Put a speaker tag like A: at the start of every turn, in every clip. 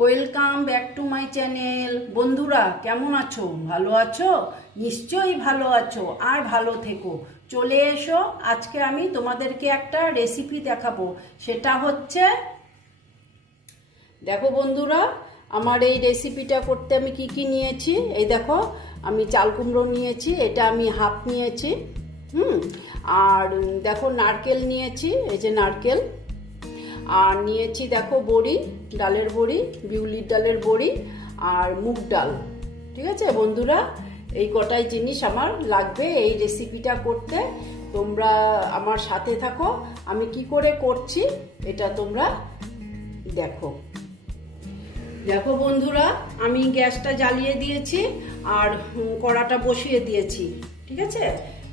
A: Welcome back to my channel বন্ধুরা, কেমন আছো? ভালো আছো? নিশ্চয়ই ভালো আছো আর ভালো থেকো। চলে এসো, আজকে আমি তোমাদেরকে একটা রেসিপি দেখাবো। সেটা হচ্ছে, দেখো বন্ধুরা, আমার এই রেসিপিটা করতে আমি কি কি নিয়েছি? এই দেখো, আমি চাল কুমড়ো নিয়েছি, এটা আমি হাফ নিয়েছি, হুম? আর দেখো নারকেল নিয়েছি, এই যে নারকেল। আর নিয়েছি দেখো বড়ি, ডালের বড়ি, বিউলির ডালের বড়ি আর মুগ ডাল। ঠিক আছে বন্ধুরা? এই কটাই জিনিস আমার লাগবে এই রেসিপিটা করতে। তোমরা আমার সাথে থাকো। আমি কি করে করছি এটা তোমরা দেখো। দেখো বন্ধুরা, আমি গ্যাসটা জ্বালিয়ে দিয়েছি আর কড়াটা বসিয়ে দিয়েছি। ঠিক আছে?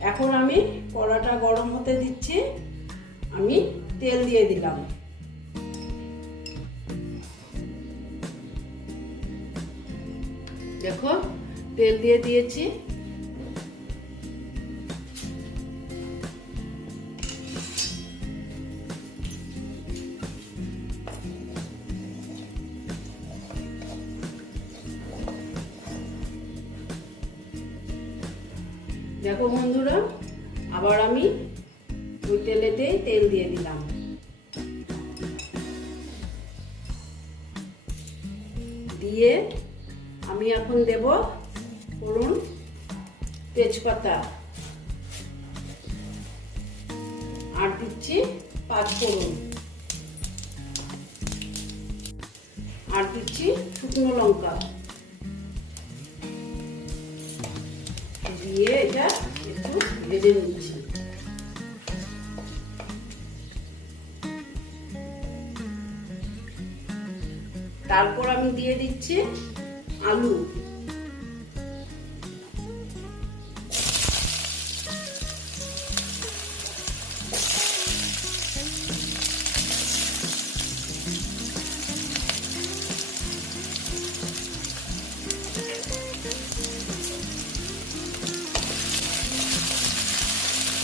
A: এখন আমি কড়াটা গরম হতে দিচ্ছি। আমি তেল দিয়ে দিলাম। দেখো তেল দিয়ে দিয়েছি। দেখো বন্ধুরা আবার আমি ওই তেলেতেই তেল দিয়ে দিলাম। দিয়ে আমি এখন দেব করুন তেজপাতা। আর দিচ্ছি পাঁচ ফোড়ন। আর দিচ্ছি শুকনো লঙ্কা। দিয়ে এটা একটু ভেজে নিচ্ছি। তারপর আমি দিয়ে দিচ্ছি আলু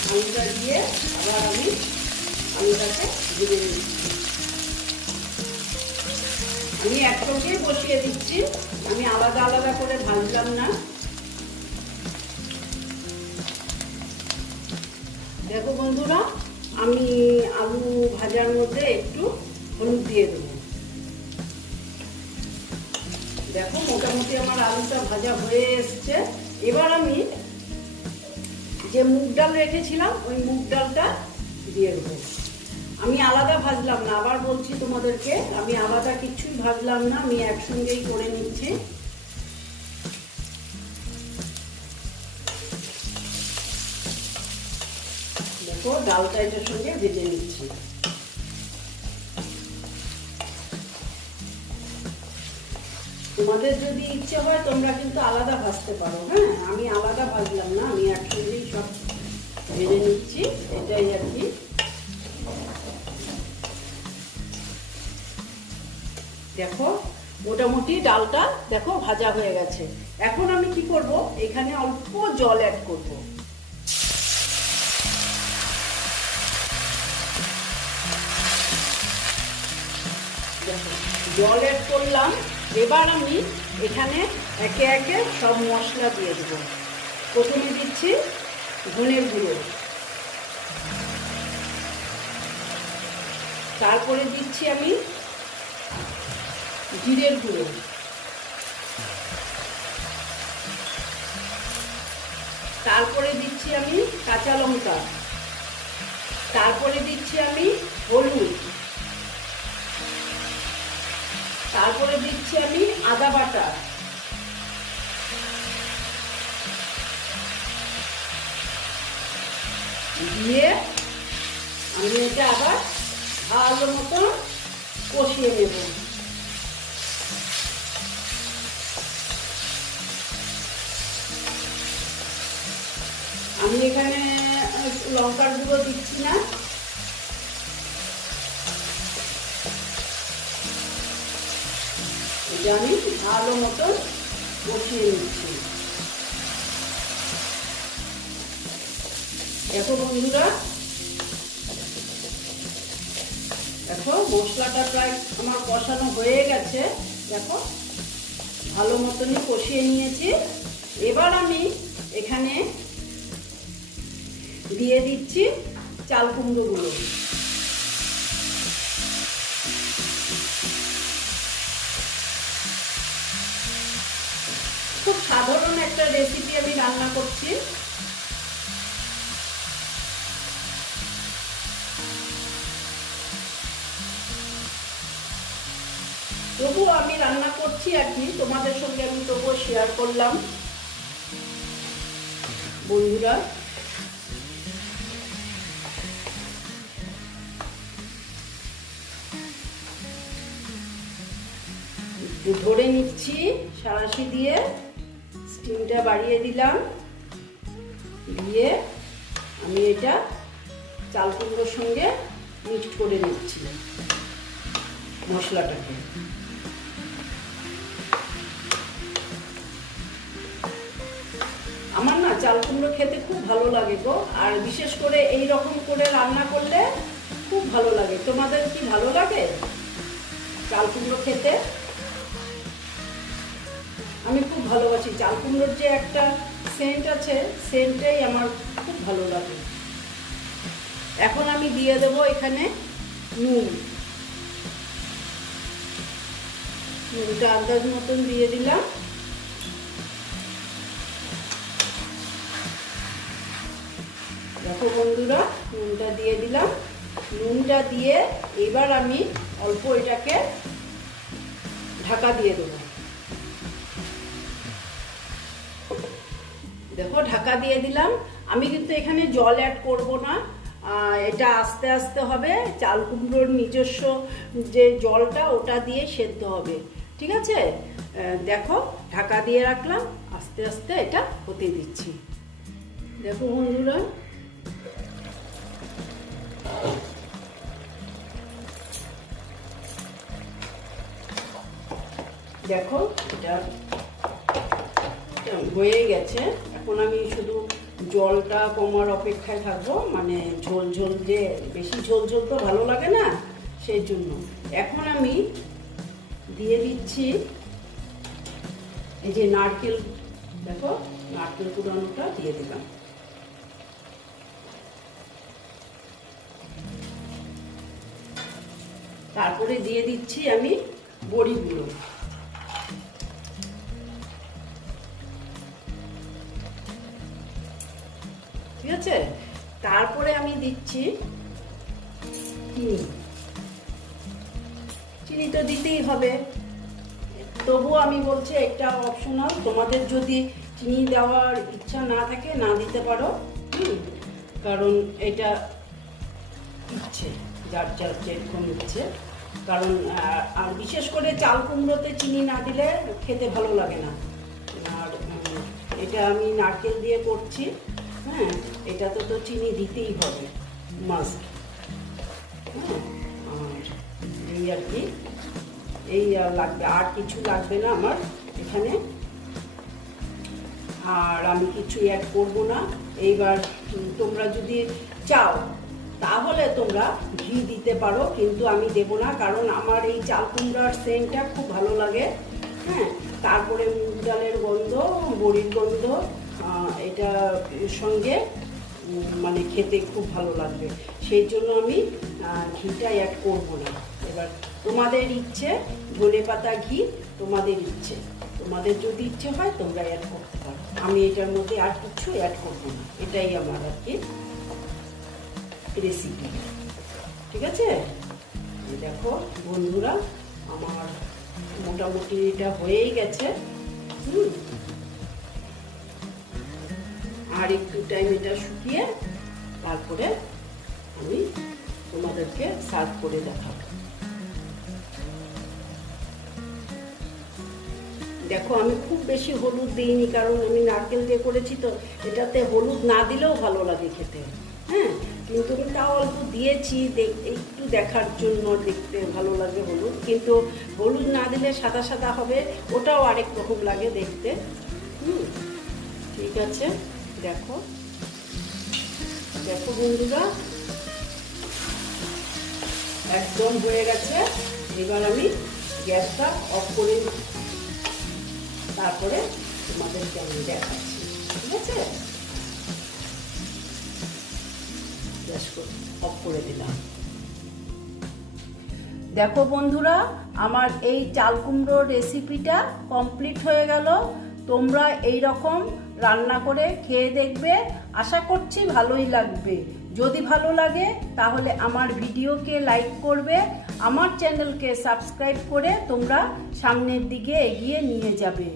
A: আলুটা দিয়ে আবার আমি আলুটাকে ভেজে নিচ্ছি আমি একসঙ্গে বসিয়ে দিচ্ছি। আমি আলাদা আলাদা করে ভাজলাম না। দেখো বন্ধুরা, আমি আলু ভাজার মধ্যে একটু হলুদ দিয়ে দেবো। দেখো, মোটামুটি আমার আলুটা ভাজা হয়ে এসছে। এবার আমি যে মুগ ডাল রেখেছিলাম, ওই মুগ ডালটা দিয়ে দেবো। আমি আলাদা ভাজলাম না, আবার বলছি তোমাদেরকে, আমি আলাদা কিছুই ভাজলাম না, আমি একসঙ্গেই করে নিচ্ছি। দেখো, ডালটা এটার সঙ্গে ভেজে নিচ্ছি। তোমাদের যদি ইচ্ছে হয়, তোমরা কিন্তু আলাদা ভাজতে পারো হ্যাঁ? আমি আলাদা ভাজলাম না, আমি একসঙ্গেই সব ভেজে নিচ্ছি, এটাই আর কি। দেখো, মোটামুটি ডালটা দেখো ভাজা হয়ে গেছে। এখন আমি কি করব? এখানে অল্প জল অ্যাড করব। জল অ্যাড করলাম। এবার আমি এখানে একে একে সব মশলা দিয়ে দেবো। প্রথমে দিচ্ছি ধনের গুঁড়ো। তারপরে দিচ্ছি আমি জিরের গুঁড়ো। তারপরে দিচ্ছি আমি কাঁচা লঙ্কা। তারপরে দিচ্ছি আমি হলুদ। তারপরে দিচ্ছি আমি আদা বাটা। দিয়ে আমি এটা আবার ভালো মতো কষিয়ে নেব। আমি এখানে লঙ্কার গুঁড়ো দিচ্ছি না। আমি ভালো মতো কষিয়ে নিচ্ছি। দেখো বন্ধুরা, দেখো মশলাটা প্রায় আমার কষানো হয়ে গেছে। দেখো, ভালো মতনই কষিয়ে নিয়েছি। এবার আমি এখানে দিয়ে দিচ্ছি চাল কুমড়োগুলো। খুব সাধারণ একটা রেসিপি আমি রান্না করছি। তবুও আমি রান্না করছি আর কি, তোমাদের সঙ্গে আমি তবুও শেয়ার করলাম। বন্ধুরা ধরে নিচ্ছি সারাশি দিয়ে স্টিমটা বাড়িয়ে দিলাম। দিয়ে আমি এটা চাল কুমড়োর সঙ্গে মিক্সড করে নিচ্ছি মশলাটাকে। আমার না চাল কুমড়ো খেতে খুব ভালো লাগে গো, আর বিশেষ করে এই রকম করে রান্না করলে খুব ভালো লাগে। তোমাদের কি ভালো লাগে চাল কুমড়ো খেতে? আমি খুব ভালোবাসি। চাল কুমড়োর যে একটা সেন্ট আছে সেন্টটাই আমার খুব ভালো লাগে। এখন আমি দিয়ে দেব এখানে নুন। নুনটা আন্দাজ মতন দিয়ে দিলাম। দেখো বন্ধুরা, নুনটা দিয়ে দিলাম। নুনটা দিয়ে এবার আমি অল্প এটাকে ঢাকা দিয়ে দেবো। দেখো, ঢাকা দিয়ে দিলাম। আমি কিন্তু এখানে জল অ্যাড করব না। এটা আস্তে আস্তে হবে। চাল কুমড়োর নিজস্ব যে জলটা, ওটা দিয়ে সেদ্ধ হবে। ঠিক আছে? দেখো, ঢাকা দিয়ে রাখলাম। আস্তে আস্তে এটা হতে দিচ্ছি। দেখো বন্ধুরা। দেখো, এটা হয়ে গেছে। এখন আমি শুধু জলটা কমার অপেক্ষায় থাকব মানে ঝোল ঝোল যে বেশি ঝোল ঝোল তো ভালো লাগে না, সেই জন্য। এখন আমি দিয়ে দিচ্ছি এই যে নারকেল, দেখো, নারকেল কুড়ানোটা দিয়ে দিলাম। তারপরে দিয়ে দিচ্ছি আমি বড়িগুলো আছে তারপরে আমি দিচ্ছি চিনি। তো দিতেই হবে। তবুও আমি বলছি একটা অপশনাল তোমাদের যদি চিনি দেওয়ার ইচ্ছা না থাকে, না দিতে পারো কারণ এটা ইচ্ছে, যার যার যেরকম ইচ্ছে। কারণ আর বিশেষ করে চাল কুমড়োতে চিনি না দিলে খেতে ভালো লাগে না। আর এটা আমি নারকেল দিয়ে করছি। হ্যাঁ এটাতে তো চিনি দিতেই হবে মাস্ট হ্যাঁ আর এই আর কি, এই আর লাগবে, আর কিছু লাগবে না আমার এখানে। আর আমি কিছু অ্যাড করব না। এইবার তোমরা যদি চাও, তাহলে তোমরা ঘি দিতে পারো, কিন্তু আমি দেব না, কারণ আমার এই চাল কুমড়ার সেন্টটা খুব ভালো লাগে। হ্যাঁ তারপরে মুগ ডালের গন্ধ বড়ির গন্ধ এটা সঙ্গে মানে খেতে খুব ভালো লাগবে। সেই জন্য আমি ঘিটা অ্যাড করব না। এবার তোমাদের ইচ্ছে, ধনে পাতা ঘি, তোমাদের ইচ্ছে। তোমাদের যদি ইচ্ছে হয়, তোমরা অ্যাড করতে পারো। আমি এটার মধ্যে আর কিছু অ্যাড করব না। এটাই আমার আর কি রেসিপি ঠিক আছে? দেখো, বন্ধুরা, আমার মোটামুটি এটা হয়েই গেছে। হুম? আর একটু টাইম এটা শুকিয়ে তারপরে আমি তোমাদেরকে সার্ভ করে দেখাবো। দেখো, আমি খুব বেশি হলুদ দিইনি, কারণ আমি নারকেল দিয়ে করেছি তো, এটাতে হলুদ না দিলেও ভালো লাগে খেতে। হ্যাঁ কিন্তু আমি তাও অল্প দিয়েছি একটু দেখার জন্য দেখতে ভালো লাগে হলুদ, কিন্তু হলুদ না দিলে সাদা সাদা হবে, ওটাও আরেক রকম লাগে দেখতে। হুম, ঠিক আছে। দেখো। দেখো বন্ধুরা, একদম হয়ে গেছে। এবার আমি গ্যাসটা অফ করে তারপরে তোমাদেরকে আমি দেখাচ্ছি, ঠিক আছে? অফ করে দিলাম। দেখো বন্ধুরা, আমার এই চাল কুমড়োর রেসিপিটা কমপ্লিট হয়ে গেল। তোমরা এই রকম রান্না করে খেয়ে দেখবে। আশা করছি ভালোই লাগবে। যদি ভালো লাগে, তাহলে আমার ভিডিওকে লাইক করবে, আমার চ্যানেলকে সাবস্ক্রাইব করে তোমরা সামনের দিকে এগিয়ে নিয়ে যাবে।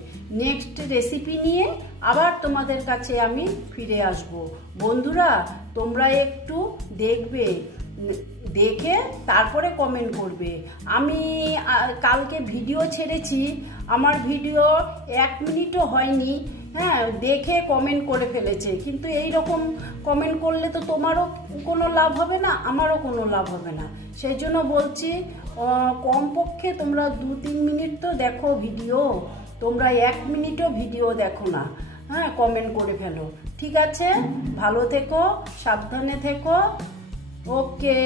A: নেক্সট রেসিপি নিয়ে আবার তোমাদের কাছে আমি ফিরে আসব। বন্ধুরা, তোমরা একটু দেখবে, দেখে তারপরে কমেন্ট করবে। আমি কালকে ভিডিও ছেড়েছি। আমার ভিডিও এক মিনিটও হয়নি। হ্যাঁ দেখে কমেন্ট করে ফেলেছে। কিন্তু এই রকম কমেন্ট করলে তো তোমারও কোনো লাভ হবে না, আমারও কোনো লাভ হবে না। সেই জন্য বলছি কমপক্ষে তোমরা দু তিন মিনিট তো দেখো ভিডিও তোমরা এক মিনিটও ভিডিও দেখো না। হ্যাঁ কমেন্ট করে ফেলো। ঠিক আছে? ভালো থেকো, সাবধানে থেকো। ওকে